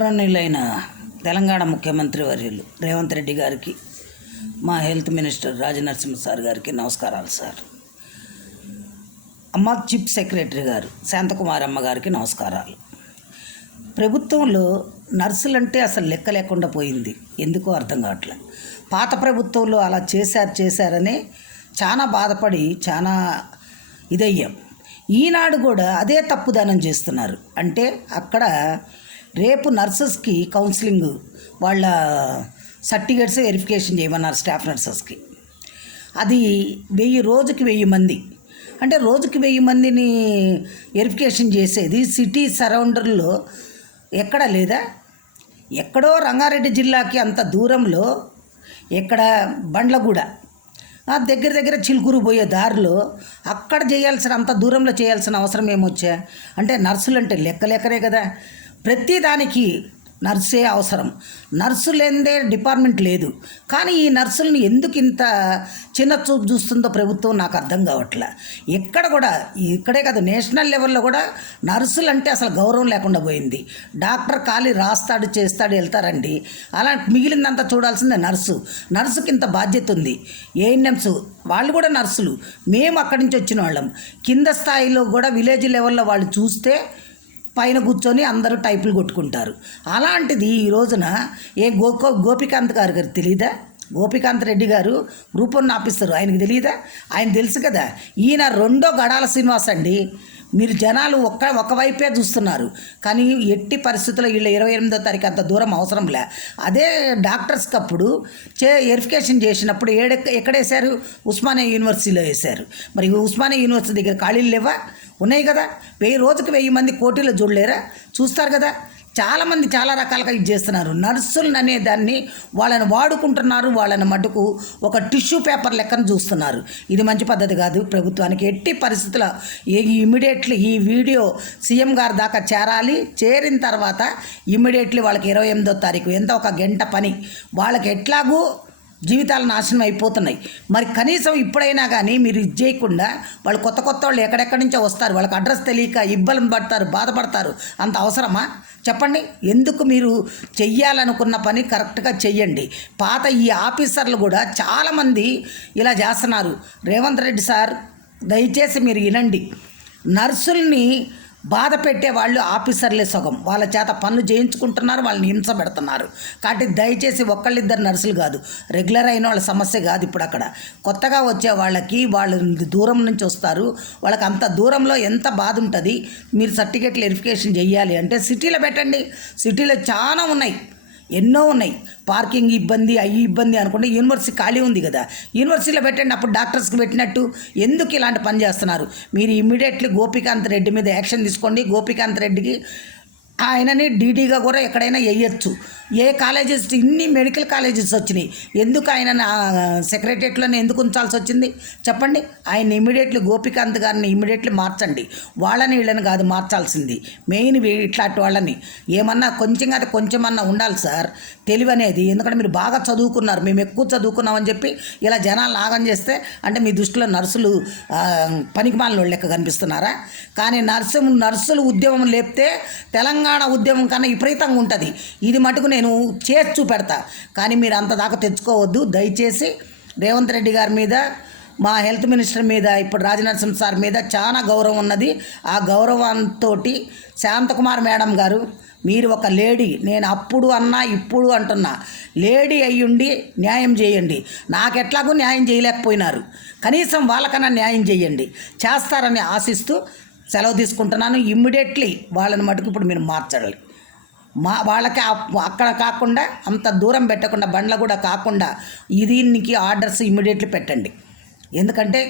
గౌరవనీయులైన తెలంగాణ ముఖ్యమంత్రి వర్యులు రేవంత్ రెడ్డి గారికి, మా హెల్త్ మినిస్టర్ రాజనరసింహ సార్ గారికి నమస్కారాలు సార్. అమ్మ చీఫ్ సెక్రటరీ గారు శాంతకుమార్ అమ్మ గారికి నమస్కారాలు. ప్రభుత్వంలో నర్సులంటే అసలు లెక్క లేకుండా పోయింది, ఎందుకో అర్థం కావట్లేదు. పాత ప్రభుత్వంలో అలా చేశారని చాలా బాధపడి చాలా ఇదయ్యాం. ఈనాడు కూడా అదే తప్పుదానం చేస్తున్నారు. అంటే అక్కడ రేపు నర్సెస్కి కౌన్సిలింగ్ వాళ్ళ సర్టిఫికేట్స్ వెరిఫికేషన్ చేయమన్నారు స్టాఫ్ నర్సెస్కి. అది 1000 రోజుకి 1000 మంది, అంటే రోజుకి 1000 మందిని వెరిఫికేషన్ చేసేది సిటీ సరౌండర్లో ఎక్కడ లేదా? ఎక్కడో రంగారెడ్డి జిల్లాకి అంత దూరంలో, ఎక్కడ బండ్లగూడ దగ్గర చిలుకూరు పోయే దారిలో అక్కడ చేయాల్సిన, అంత దూరంలో చేయాల్సిన అవసరం ఏమొచ్చా? అంటే నర్సులు అంటే లెక్కలే కదా. ప్రతి దానికి నర్సే అవసరం. నర్సు లేనిదే డిపార్ట్మెంట్ లేదు. కానీ ఈ నర్సుల్ని ఎందుకు ఇంత చిన్న చూపు చూస్తుందో ప్రభుత్వం నాకు అర్థం కావట్లే. ఎక్కడ కూడా, ఇక్కడే కాదు నేషనల్ లెవెల్లో కూడా నర్సులు అంటే అసలు గౌరవం లేకుండా పోయింది. డాక్టర్ ఖాళీ రాస్తాడు, చేస్తాడు, వెళ్తారండి. అలా మిగిలిందంతా చూడాల్సిందే నర్సుకి ఇంత బాధ్యత ఉంది. ఏఎన్ఎంస్ వాళ్ళు కూడా నర్సులు. మేము అక్కడి నుంచి వచ్చిన వాళ్ళం. కింద స్థాయిలో కూడా విలేజ్ లెవెల్లో వాళ్ళు చూస్తే పైన కూర్చొని అందరూ టైపులు కొట్టుకుంటారు. అలాంటిది ఈ రోజున గోపికాంత్ గారు తెలియదా? గోపికాంత్ రెడ్డి గారు గ్రూప్ 1 ఆఫీసర్, ఆయనకు తెలియదా? ఆయన తెలుసు కదా. ఈయన రెండో గడాల శ్రీనివాస్ అండి. మీరు జనాలు ఒకవైపే చూస్తున్నారు, కానీ ఎట్టి పరిస్థితుల్లో వీళ్ళు 28వ తారీఖు అంత దూరం అవసరంలే. అదే డాక్టర్స్కి అప్పుడు వెరిఫికేషన్ చేసినప్పుడు ఎక్కడేశారు? ఉస్మానియా యూనివర్సిటీలో వేశారు. మరి ఉస్మానియా యూనివర్సిటీ దగ్గర ఖాళీలు లేవా? ఉన్నాయి కదా. 1000 రోజుకి 1000 మంది కోటీలో చూడలేరా? చూస్తారు కదా. చాలామంది చాలా రకాలుగా ఇది చేస్తున్నారు. నర్సులు అనే దాన్ని వాళ్ళని వాడుకుంటున్నారు. వాళ్ళని మటుకు ఒక టిష్యూ పేపర్ లెక్కన చూస్తున్నారు. ఇది మంచి పద్ధతి కాదు. ప్రభుత్వానికి ఎట్టి పరిస్థితుల్లో ఇమ్మీడియట్లీ ఈ వీడియో సీఎం గారి దాకా చేరాలి. చేరిన తర్వాత ఇమ్మీడియట్లీ వాళ్ళకి 28వ తారీఖు ఎంత ఒక గంట పని, వాళ్ళకి ఎట్లాగూ జీవితాలు నాశనం అయిపోతున్నాయి. మరి కనీసం ఇప్పుడైనా కానీ మీరు ఇది చేయకుండా, వాళ్ళు కొత్త వాళ్ళు ఎక్కడెక్కడి నుంచో వస్తారు, వాళ్ళకి అడ్రస్ తెలియక ఇబ్బంది పడతారు, బాధపడతారు. అంత అవసరమా చెప్పండి? ఎందుకు మీరు చెయ్యాలనుకున్న పని కరెక్ట్గా చెయ్యండి. పాత ఈ ఆఫీసర్లు కూడా చాలామంది ఇలా చేస్తున్నారు. రేవంత్ రెడ్డి సార్ దయచేసి మీరు వినండి. నర్సుల్ని బాధ పెట్టే వాళ్ళు ఆఫీసర్లే సగం. వాళ్ళ చేత పనులు చేయించుకుంటున్నారు, వాళ్ళని హింస పెడుతున్నారు. కాబట్టి దయచేసి ఒక్కళ్ళిద్దరు నర్సులు కాదు, రెగ్యులర్ అయిన వాళ్ళ సమస్య కాదు. ఇప్పుడు అక్కడ కొత్తగా వచ్చే వాళ్ళకి, వాళ్ళు దూరం నుంచి వస్తారు, వాళ్ళకి అంత దూరంలో ఎంత బాధ ఉంటుంది. మీరు సర్టిఫికేట్లు వెరిఫికేషన్ చేయాలి అంటే సిటీలో పెట్టండి. సిటీలో చాలా ఉన్నాయి, ఎన్నో ఉన్నాయి. పార్కింగ్ ఇబ్బంది, ఇబ్బంది అనుకుంటే యూనివర్సిటీ ఖాళీ ఉంది కదా, యూనివర్సిటీలో పెట్టండి. అప్పుడు డాక్టర్స్కి పెట్టినట్టు ఎందుకు ఇలాంటి పని చేస్తున్నారు? మీరు ఇమ్మీడియట్లీ గోపికాంత్ రెడ్డి మీద యాక్షన్ తీసుకోండి. గోపికాంత్ రెడ్డికి ఆయనని డీడీగా కూడా ఎక్కడైనా వేయచ్చు. ఏ కాలేజెస్, ఇన్ని మెడికల్ కాలేజెస్ వచ్చినాయి, ఎందుకు ఆయన సెక్రటరియట్లోనే ఎందుకు ఉంచాల్సి వచ్చింది చెప్పండి? ఆయన ఇమ్మీడియట్లీ గోపికాంత్ గారిని ఇమ్మీడియట్లీ మార్చండి. వాళ్ళని వీళ్ళని కాదు మార్చాల్సింది, మెయిన్ ఇట్లాంటి వాళ్ళని. ఏమన్నా కొంచెమన్నా ఉండాలి సార్ తెలివి అనేది. ఎందుకంటే మీరు బాగా చదువుకున్నారు, మేము ఎక్కువ చదువుకున్నామని చెప్పి ఇలా జనాలు నాగం చేస్తే, అంటే మీ దృష్టిలో నర్సులు పనికిమాలిన లెక్క కనిపిస్తున్నారా? కానీ నర్సులు ఉద్యమం లేపితే తెలంగాణ ఉద్యమం కన్నా విపరీతంగా ఉంటుంది. ఇది మటుకు నేను చేసి చూపెడతా. కానీ మీరు అంత దాకా తెచ్చుకోవద్దు దయచేసి. రేవంత్ రెడ్డి గారి మీద, మా హెల్త్ మినిస్టర్ మీద, ఇప్పుడు రాజనరసింహ సార్ మీద చాలా గౌరవం ఉన్నది. ఆ గౌరవంతో శాంతకుమార్ మేడం గారు, మీరు ఒక లేడీ, నేను అప్పుడు అన్నా ఇప్పుడు అంటున్నా, లేడీ అయ్యుండి న్యాయం చేయండి. నాకెట్లాగూ న్యాయం చేయలేకపోయినారు, కనీసం వాళ్ళకన్నా న్యాయం చేయండి. చేస్తారని ఆశిస్తూ సెలవు తీసుకుంటున్నాను. ఇమ్మీడియట్లీ వాళ్ళని మటుకు ఇప్పుడు మీరు మార్చాలి. వాళ్ళకి అక్కడ కాకుండా, అంత దూరం పెట్టకుండా, బండ్ల కూడా కాకుండా దీనికి ఆర్డర్స్ ఇమ్మీడియట్లీ పెట్టండి. ఎందుకంటే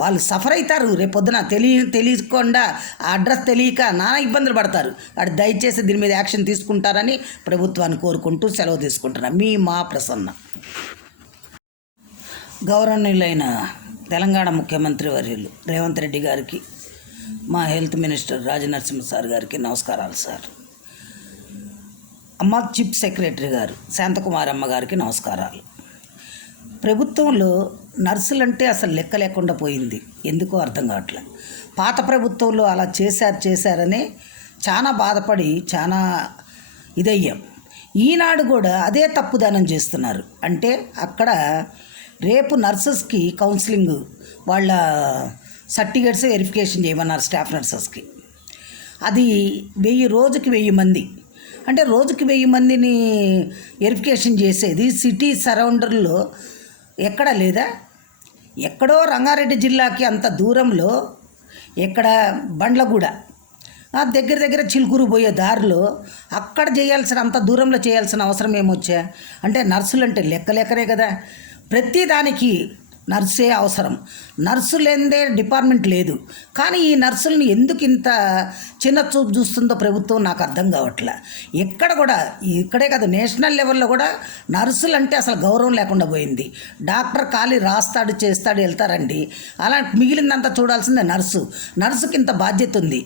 వాళ్ళు సఫర్ అవుతారు రేపొద్దున. తెలియకుండా అడ్రస్ తెలియక నానా ఇబ్బందులు పడతారు. అటు దయచేసి దీని మీద యాక్షన్ తీసుకుంటారని ప్రభుత్వాన్ని కోరుకుంటూ సెలవు తీసుకుంటున్నాను. మా ప్రసన్న. గౌరవనీయులైన తెలంగాణ ముఖ్యమంత్రి వర్యులు రేవంత్ రెడ్డి గారికి, మా హెల్త్ మినిస్టర్ రాజనరసింహ సార్ గారికి నమస్కారాలు సార్. అమ్మ చీఫ్ సెక్రటరీ గారు శాంతకుమార్ అమ్మ గారికి నమస్కారాలు. ప్రభుత్వంలో నర్సులంటే అసలు లెక్క లేకుండా పోయింది, ఎందుకో అర్థం కావట్లేదు. పాత ప్రభుత్వంలో అలా చేశారని చాలా బాధపడి చాలా ఇదయ్యాం. ఈనాడు కూడా అదే తప్పుదానం చేస్తున్నారు. అంటే అక్కడ రేపు నర్సెస్కి కౌన్సిలింగ్ వాళ్ళ సర్టిఫికేట్స్ వెరిఫికేషన్ చేయమన్నారు స్టాఫ్ నర్సెస్కి. అది రోజుకి 1000 మంది, అంటే రోజుకి 1000 మందిని వెరిఫికేషన్ చేసేది సిటీ సరౌండర్లో ఎక్కడ లేదా? ఎక్కడో రంగారెడ్డి జిల్లాకి అంత దూరంలో, ఎక్కడ బండ్లగూడ దగ్గర దగ్గర చిలుకూరు పోయే దారిలో అక్కడ అంత దూరంలో చేయాల్సిన అవసరం ఏమొచ్చా? అంటే నర్సులు అంటే లెక్కలే కదా. ప్రతి దానికి నర్సే అవసరం. నర్సు లేనిదే డిపార్ట్మెంట్ లేదు. కానీ ఈ నర్సుల్ని ఎందుకు ఇంత చిన్న చూపు చూస్తుందో ప్రభుత్వం నాకు అర్థం కావట్లే. ఎక్కడ కూడా, ఇక్కడే కాదు నేషనల్ లెవెల్లో కూడా నర్సులు అంటే అసలు గౌరవం లేకుండా పోయింది. డాక్టర్ ఖాళీ రాస్తాడు, చేస్తాడు, వెళ్తారండి. అలా మిగిలిందంతా చూడాల్సిందే నర్సుకి ఇంత బాధ్యత ఉంది.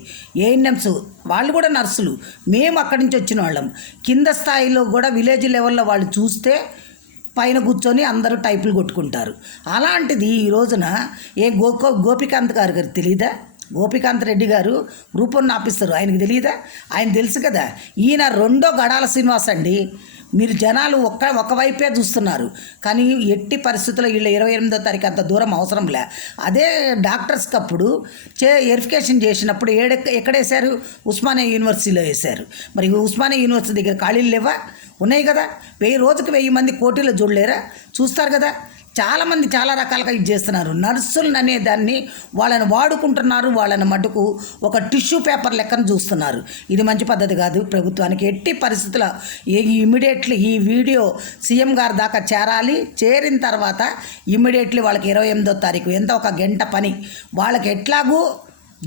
ఏఎన్ఎంస్ వాళ్ళు కూడా నర్సులు. మేము అక్కడి నుంచి వచ్చిన వాళ్ళం. కింద స్థాయిలో కూడా విలేజ్ లెవెల్లో వాళ్ళు చూస్తే పైన కూర్చొని అందరూ టైపులు కొట్టుకుంటారు. అలాంటిది ఈ రోజున గోపికాంత్ గారు తెలీదా? గోపికాంత్ రెడ్డి గారు గ్రూప్ 1 ఆఫీసరు, ఆయనకి తెలియదా? ఆయన తెలుసు కదా. ఈయన రెండో గడాల శ్రీనివాస్ అండి. మీరు జనాలు ఒకవైపే చూస్తున్నారు, కానీ ఎట్టి పరిస్థితుల్లో వీళ్ళు 28వ తారీఖు అంత దూరం అవసరం లే. అదే డాక్టర్స్కి అప్పుడు వెరిఫికేషన్ చేసినప్పుడు ఎక్కడేశారు? ఉస్మానియా యూనివర్సిటీలో వేశారు. మరి ఉస్మానియా యూనివర్సిటీ దగ్గర ఖాళీలు లేవా? ఉన్నాయి కదా. రోజుకి 1000 మంది కోటీలో చూడలేరా? చూస్తారు కదా. చాలామంది చాలా రకాలుగా ఇది చేస్తున్నారు. నర్సులను అనే దాన్ని వాళ్ళని వాడుకుంటున్నారు. వాళ్ళని మటుకు ఒక టిష్యూ పేపర్ లెక్కన చూస్తున్నారు. ఇది మంచి పద్ధతి కాదు. ప్రభుత్వానికి ఎట్టి పరిస్థితుల్లో ఇమ్మీడియట్లీ ఈ వీడియో సీఎం గారి దాకా చేరాలి. చేరిన తర్వాత ఇమ్మీడియట్లీ వాళ్ళకి 28వ తారీఖు ఎంత ఒక గంట పని. వాళ్ళకి ఎట్లాగూ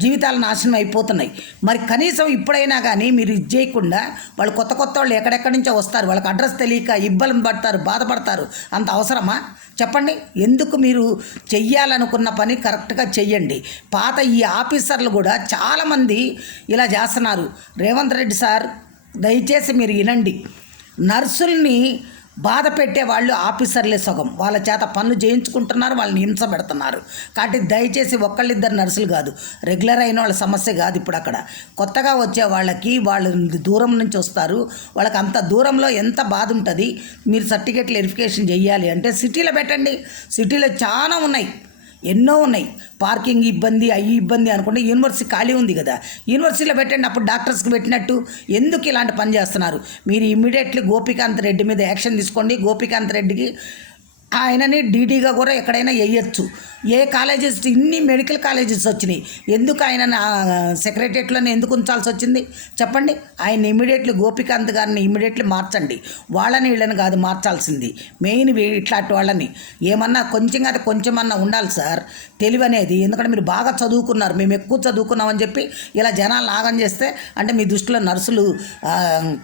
జీవితాలు నాశనం అయిపోతున్నాయి. మరి కనీసం ఇప్పుడైనా కానీ మీరు ఇది చేయకుండా, వాళ్ళు కొత్త వాళ్ళు ఎక్కడెక్కడి నుంచో వస్తారు, వాళ్ళకి అడ్రస్ తెలియక ఇబ్బంది పడతారు, బాధపడతారు. అంత అవసరమా చెప్పండి? ఎందుకు? మీరు చెయ్యాలనుకున్న పని కరెక్ట్గా చెయ్యండి. పాత ఈ ఆఫీసర్లు కూడా చాలామంది ఇలా చేస్తున్నారు. రేవంత్ రెడ్డి సార్ దయచేసి మీరు వినండి. నర్సుల్ని బాధ పెట్టే వాళ్ళు ఆఫీసర్లే సగం. వాళ్ళ చేత పనులు చేయించుకుంటున్నారు, వాళ్ళని హింస పెడుతున్నారు. కాబట్టి దయచేసి ఒక్కళ్ళిద్దరు నర్సులు కాదు, రెగ్యులర్ అయిన వాళ్ళ సమస్య కాదు. ఇప్పుడు అక్కడ కొత్తగా వచ్చే వాళ్ళకి, వాళ్ళు దూరం నుంచి వస్తారు, వాళ్ళకి అంత దూరంలో ఎంత బాధ ఉంటుంది. మీరు సర్టిఫికేట్లు వెరిఫికేషన్ చేయాలి అంటే సిటీలో పెట్టండి. సిటీలో చాలా ఉన్నాయి, ఎన్నో ఉన్నాయి. పార్కింగ్ ఇబ్బంది, ఇబ్బంది అనుకుంటే యూనివర్సిటీ ఖాళీ ఉంది కదా, యూనివర్సిటీలో పెట్టండి. అప్పుడు డాక్టర్స్కి పెట్టినట్టు ఎందుకు ఇలాంటి పని చేస్తున్నారు? మీరు ఇమ్మీడియట్లీ గోపికాంత్ రెడ్డి మీద యాక్షన్ తీసుకోండి. గోపికాంత్ రెడ్డికి ఆయనని డీడీగా కూడా ఎక్కడైనా వేయచ్చు. ఏ కాలేజెస్, ఇన్ని మెడికల్ కాలేజెస్ వచ్చినాయి, ఎందుకు ఆయన సెక్రటరియట్లోనే ఎందుకు ఉంచాల్సి వచ్చింది చెప్పండి? ఆయన ఇమ్మీడియట్లీ గోపికాంత్ గారిని ఇమ్మీడియట్లీ మార్చండి. వాళ్ళని వీళ్ళని కాదు మార్చాల్సింది, మెయిన్ ఇట్లాంటి వాళ్ళని. ఏమన్నా కొంచెమన్నా ఉండాలి సార్ తెలివి అనేది. ఎందుకంటే మీరు బాగా చదువుకున్నారు, మేము ఎక్కువ చదువుకున్నామని చెప్పి ఇలా జనాలు ఆగం చేస్తే అంటే మీ దృష్టిలో నర్సులు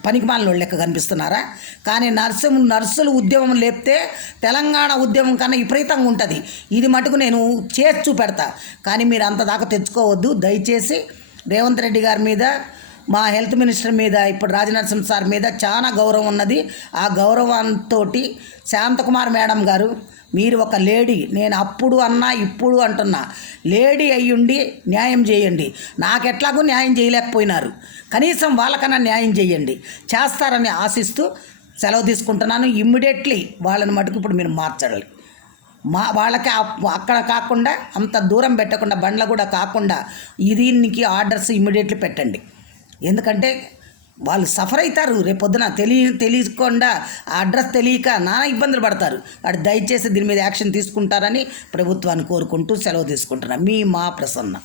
పనికిమాలిన లెక్క కనిపిస్తున్నారా? కానీ నర్సులు ఉద్యమం లేపితే తెలంగాణ ఉద్యమం కన్నా విపరీతంగా ఉంటుంది. ఇది మటుకు నేను చేసి చూపెడతా. కానీ మీరు అంత దాకా తెచ్చుకోవద్దు దయచేసి. రేవంత్ రెడ్డి గారి మీద, మా హెల్త్ మినిస్టర్ మీద, ఇప్పుడు రాజనరసింహ సార్ మీద చాలా గౌరవం ఉన్నది. ఆ గౌరవంతో శాంతకుమార్ మేడం గారు, మీరు ఒక లేడీ, నేను అప్పుడు అన్నా ఇప్పుడు అంటున్నా, లేడీ అయ్యుండి న్యాయం చేయండి. నాకెట్లాగూ న్యాయం చేయలేకపోయినారు, కనీసం వాళ్ళకన్నా న్యాయం చేయండి. చేస్తారని ఆశిస్తూ సెలవు తీసుకుంటున్నాను. ఇమ్మీడియట్లీ వాళ్ళని మటుకు ఇప్పుడు మీరు మార్చాలి. వాళ్ళకి అక్కడ కాకుండా అంత దూరం పెట్టకుండా, బండ్ల కూడా కాకుండా దీనికి ఆర్డర్స్ ఇమ్మీడియట్లీ పెట్టండి. ఎందుకంటే వాళ్ళు సఫర్ అవుతారు. రేపొద్దున తెలియకుండా అడ్రస్ తెలియక నానా ఇబ్బందులు పడతారు. వాడు దయచేసి దీని మీద యాక్షన్ తీసుకుంటారని ప్రభుత్వాన్ని కోరుకుంటూ సెలవు తీసుకుంటున్నా. మా ప్రసన్న.